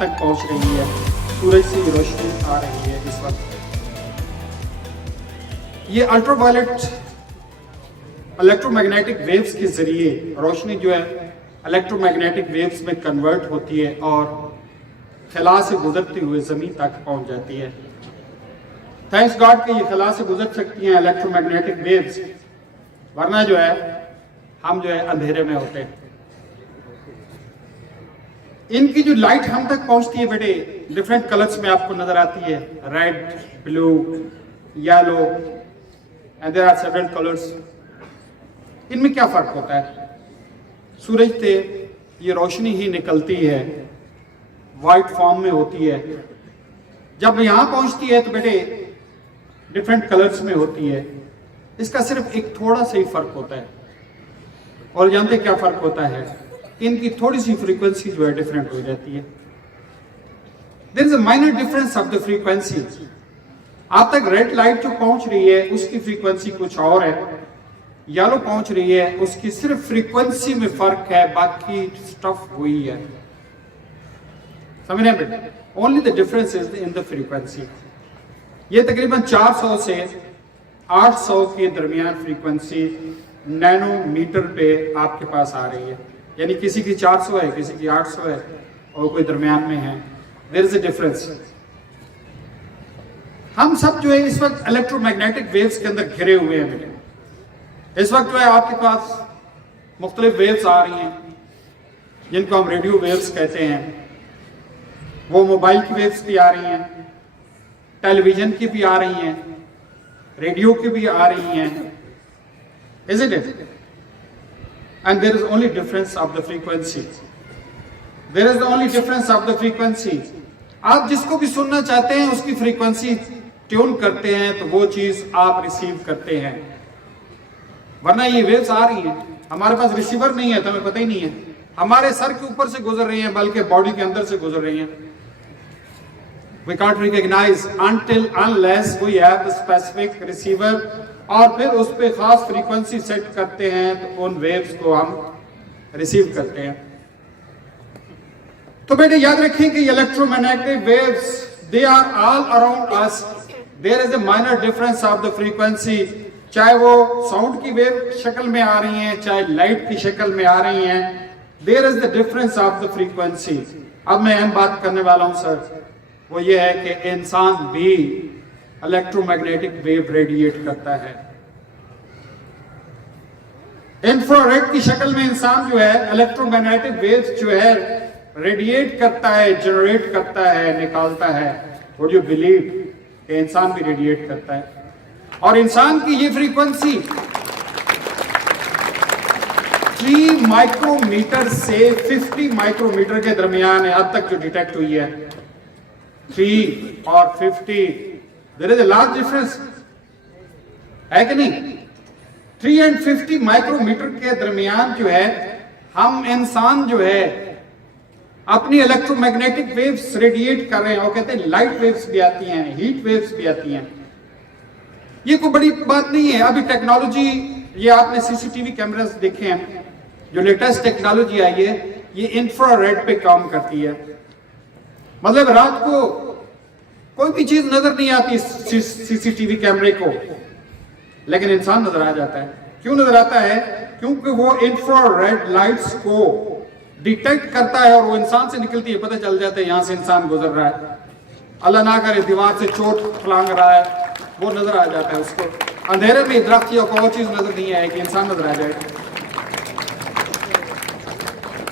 तक पहुंच रही है, सूरज से रोशनी आ रही है इस वक्त। ये अल्ट्रावायलेट इलेक्ट्रोमैग्नेटिक वेव्स के जरिए रोशनी जो है इलेक्ट्रोमैग्नेटिक वेव्स में कन्वर्ट होती है और खला से गुजरते हुए ज़मीन तक पहुंच जाती है। थैंक्स गॉड कि ये खला से गुजर सकती हैं इलेक्ट्रोमैग्नेटिक वेव्स, वरना जो है हम जो है अंधेरे में होते हैं। इनकी जो लाइट हम तक पहुंचती है बेटे, डिफरेंट कलर्स में आपको नजर आती है, red, blue, yellow and there are several colours. इनमें क्या फर्क होता है? सूरज से ये रोशनी ही निकलती है, वाइट फॉर्म में होती है। जब यहां पहुंचती है तो बेटे डिफरेंट कलर्स में होती है। इसका सिर्फ एक थोड़ा सा ही फर्क होता है। और जानते क्या फर्क होता है? इनकी थोड़ी सी फ्रीक्वेंसी जो है डिफरेंट हो जाती है। There is a minor difference of the frequency. आप तक रेड लाइट जो पहुंच रही है उसकी फ्रीक्वेंसी कुछ और है, येलो पहुंच रही है उसकी सिर्फ फ्रीक्वेंसी में फर्क है, बाकी स्टफ वही है। समझ रहे हैं? Only the difference is in the frequency. ये तकरीबन 400 से 800 के दरमियान फ्रीक्वेंसी नैनोमीटर पे आपके पास आ रही है। यानी किसी की 400 है, किसी की 800 है और कोई दरमियान में है। There is a difference. हम सब जो है इस वक्त इलेक्ट्रोमैग्नेटिक वेव्स के अंदर घिरे हुए हैं बेटे। इस वक्त जो है आपके पास मुख्तलिफ वेव्स आ रही हैं जिनको हम रेडियो वेव्स कहते हैं। वो मोबाइल की वेव्स भी आ रही हैं, टेलीविजन की भी आ रही हैं, रेडियो की भी आ रही हैं। Isn't it? And there is only difference of the frequency. There is the only difference of the frequency. आप जिसको भी सुनना चाहते हैं उसकी फ्रीक्वेंसी ट्यून करते हैं तो वो चीज आप रिसीव करते हैं। वरना ये वेव्स आ रही हैं, हमारे पास रिसीवर नहीं है तो हमें पता ही नहीं है। हमारे सर के ऊपर से गुजर रही हैं, बल्कि बॉडी के अंदर से गुजर रही हैं। We can't recognize until unless we have the specific receiver और फिर उस पे खास फ्रीक्वेंसी सेट करते हैं तो उन वेव्स को हम रिसीव करते हैं। तो बेटे याद रखें कि electromagnetic waves they are all around us. There is a minor difference of the frequency. चाहे वो साउंड की वेव शक्ल में आ रही हैं, चाहे लाइट की शक्ल में आ रही हैं, there is the difference of the frequency. अब मैं अहम बात करने वाला हूं सर, वो ये है कि इंसान भी इलेक्ट्रोमैग्नेटिक वेव रेडिएट करता है। इंफ्रारेड की शक्ल में इंसान जो है इलेक्ट्रोमैग्नेटिक वेव्स जो है रेडिएट करता है, जनरेट करता है, निकालता है। और जो बिलीव कि इंसान भी रेडिएट करता है और इंसान की ये फ्रीक्वेंसी 3 माइक्रोमीटर से 50 माइक्रोमीटर के दरमियान है अब तक जो डिटेक्ट हुई है। 3 और 50 there is a large difference, है कि नहीं? 3 and 50 माइक्रोमीटर के दरमियान जो है हम इंसान जो है अपनी इलेक्ट्रोमैग्नेटिक वेव्स रेडिएट कर रहे हैं। और कहते हैं लाइट वेव्स भी आती हैं, हीट वेव्स भी आती हैं। ये कोई बड़ी बात नहीं है। अभी टेक्नोलॉजी, ये आपने सीसीटीवी कैमरास देखे हैं, जो लेटेस्ट टेक्नोलॉजी आई है ये इंफ्रारेड पे काम करती है। मतलब रात को कोई भी चीज नजर नहीं आती सीसीटीवी कैमरे को, लेकिन इंसान नजर आ जाता है। क्यों नजर आता है? क्योंकि वो इंफ्रारेड लाइट्स को डिटेक्ट करता है और वो इंसान से निकलती है, पता चल जाता है यहां से इंसान गुजर रहा है। अल्लाह ना करे दीवार से चोट फलांग रहा है, वो नजर आ जाता है उसको। अंधेरे में दरख्त या कोई चीज नजर नहीं आएगी, इंसान नजर आ जाएगा।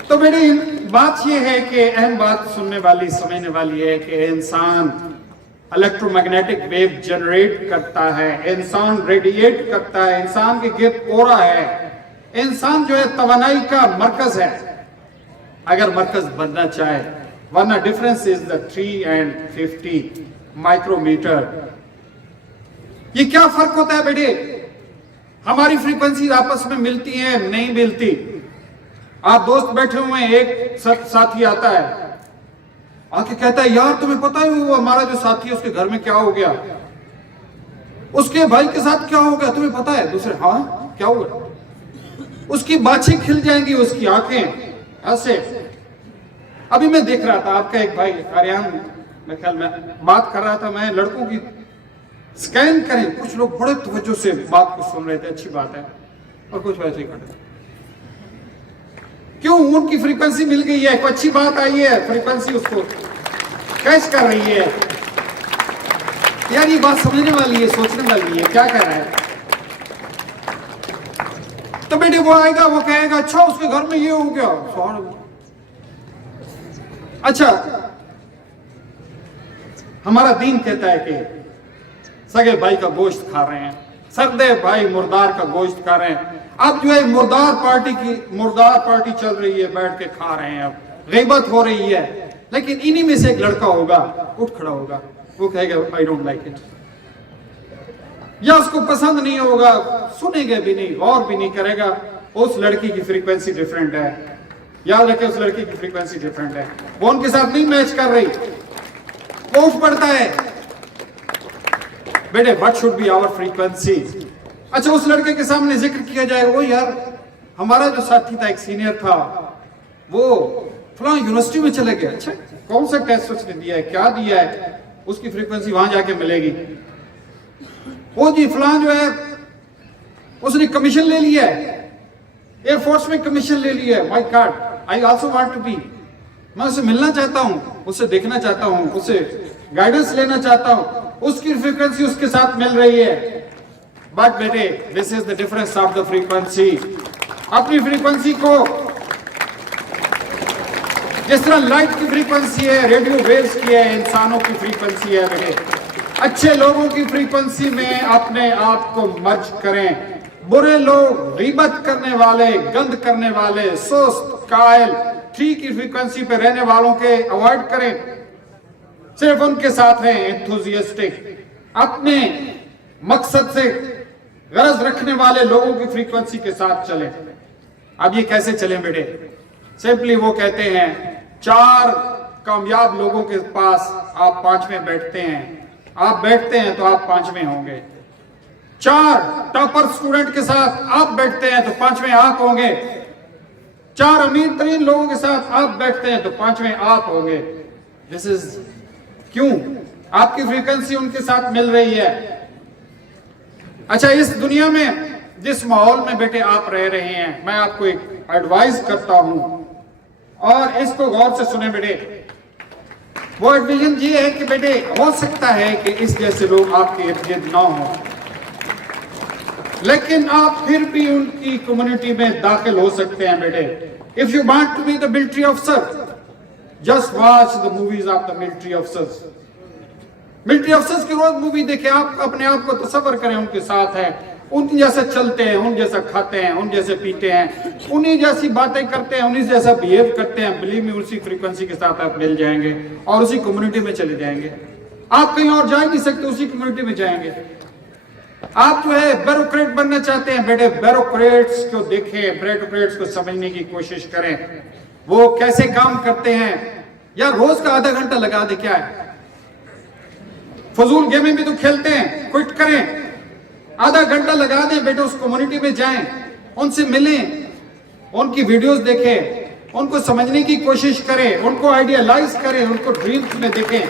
तो मेरी बात यह है कि अहम बात सुनने वाली समझने वाली है कि इंसान इलेक्ट्रोमैग्नेटिक वेव जनरेट करता है, इंसान रेडिएट करता है, इंसान के गिर्द ओरा है। इंसान जो है तवानाई का मरकज है अगर मरकज बनना चाहे, वरना difference is the 3 and 50 micrometre. ये क्या फर्क होता है बेटे? हमारी फ्रीक्वेंसी आपस में मिलती है, नहीं मिलती। आप दोस्त बैठे हुए हैं, एक साथी आता है आके कहता है यार तुम्हें पता है वो हमारा जो साथी है उसके घर में क्या हो गया, उसके भाई के साथ क्या हो गया तुम्हें पता है? दूसरे हाँ क्या हुआ? उसकी बाछें खिल जाएंगी, उसकी आंखें ऐसे। अभी मैं देख रहा था आपका एक भाई आर्यन, मैं ख्याल में बात कर रहा था, मैं लड़कों की स्कैन करें, कुछ लोग बड़े तवज्जो से बात को सुन रहे थे, अच्छी बात है, और कुछ वैसे ही कर रहे थे। क्यों? उनकी फ्रीक्वेंसी मिल गई है, कोई अच्छी बात आई है, फ्रीक्वेंसी उसको कैच कर रही है। यार ये बात समझने वाली है, सोचने वाली है, क्या कह रहा है। तो बेटे वो आएगा, वो कहेगा अच्छा उसके घर में ये हो गया, अच्छा हमारा दीन कहता है कि सगे भाई का गोश्त खा रहे हैं, सरदे भाई मुर्दार का गोश्त खा रहे हैं। अब जो है मुर्दार पार्टी चल रही है, बैठ के खा रहे हैं, अब गीबत हो रही है। लेकिन इन्हीं में से एक लड़का होगा, उठ खड़ा होगा, वो कहेगा आई डोंट लाइक इट, या उसको पसंद नहीं होगा, सुनेगा भी नहीं, गौर भी नहीं करेगा। उस लड़की की फ्रीक्वेंसी डिफरेंट है, याद रखे, उस लड़की की फ्रीक्वेंसी डिफरेंट है, वो उनके साथ नहीं मैच कर रही, वो उठ पड़ता है। बेटे what should be our frequency. अच्छा उस लड़के के सामने जिक्र किया जाए, वो यार हमारा जो साथी था, एक सीनियर था, वो फलां यूनिवर्सिटी में चले गया। अच्छा कौन सा टेस्ट उसने दिया है, क्या दिया है, उसकी फ्रीक्वेंसी वहां जाके मिलेगी। वो जी फलां जो है उसने कमीशन ले लिया है, एयरफोर्स में कमीशन ले लिया है। My God, I also want to be, मैं उससे मिलना चाहता हूं, उससे देखना चाहता हूं, उससे गाइडेंस लेना चाहता हूं, उसकी फ्रीक्वेंसी उसके साथ मिल रही है। बट बेटे this is the difference of the frequency. अपनी फ्रीक्वेंसी को, जिस तरह लाइट की फ्रीक्वेंसी है, रेडियो वेव्स की है, इंसानों की फ्रीक्वेंसी है। बेटे अच्छे लोगों की फ्रीक्वेंसी में अपने आप को मर्ज करें, बुरे लोग, गीबत करने वाले, गंद करने वाले, सुस्त, कायल, ठीक की फ्रीक्वेंसी पे रहने वालों के अवॉइड करें, सिर्फ उनके साथ हैं एंथुसियास्टिक, अपने मकसद से गरज रखने वाले लोगों की फ्रीक्वेंसी के साथ चलें। अब ये कैसे चलें बेटे? सिंपली वो कहते हैं 4 कामयाब लोगों के पास आप 5वें बैठते हैं, आप बैठते हैं तो आप 5वें होंगे। 4 टॉपर स्टूडेंट के साथ आप बैठते हैं तो 5वें आप होंगे। 4 अमीर तरीन लोगों के साथ आप बैठते हैं तो 5वें आप होंगे। दिस इज क्यों? आपकी फ्रीक्वेंसी उनके साथ मिल रही है। अच्छा इस दुनिया में जिस माहौल में बेटे आप रह रहे हैं, मैं आपको एक एडवाइस करता हूं और इसको गौर से सुने बेटे। वो एडवाइस ये है कि बेटे हो सकता है कि इस जैसे लोग आपके इर्द गिर्द ना हो, लेकिन आप फिर भी उनकी कम्युनिटी में दाखिल हो सकते हैं बेटे। If you want to be the military officer, just watch the movies of the military officers. Military officers की रोज मूवी देखें, आप अपने आप को तसव्वुर करें उनके साथ हैं, उन जैसे चलते हैं, उन जैसा खाते हैं, उन जैसे पीते हैं, उन्हीं जैसी बातें करते हैं, उन्हीं जैसा बिहेव करते हैं। बिलीव मी, उसी फ्रीक्वेंसी के साथ आप मिल जाएंगे और उसी कम्युनिटी में चले जाएंगे। आप कहीं और जा ही नहीं सकते, उसी कम्युनिटी में जाएंगे। आप जो है ब्यूरोक्रेट बनना चाहते हैं बेटे, ब्यूरोक्रेट्स को देखें, ब्यूरोक्रेट्स को समझने की कोशिश करें, वो कैसे काम करते हैं। यार रोज का आधा घंटा लगा दे, क्या है, फजूल गेमें भी तो खेलते हैं, क्विट करें, आधा घंटा लगा दें बेटे, उस कम्युनिटी में जाएं, उनसे मिलें, उनकी वीडियोस देखें, उनको समझने की कोशिश करें, उनको आइडियलाइज करें, उनको ड्रीम्स में देखें।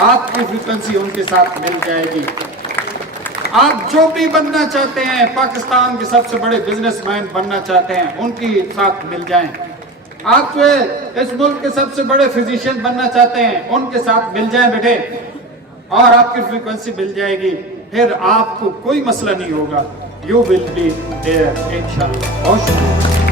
आपकी फ्रीक्वेंसी उनके साथ मिल जाएगी। आप जो भी बनना चाहते हैं, पाकिस्तान के सबसे बड़े बिजनेसमैन बनना चाहते हैं, उनके साथ मिल जाएं। आप जो है इस मुल्क के सबसे बड़े फिजिशियन बनना चाहते हैं, उनके साथ मिल जाएं बेटे, और आपकी फ्रीक्वेंसी मिल जाएगी। फिर आपको कोई मसला नहीं होगा, यू विल बी देयर इंशाअल्लाह।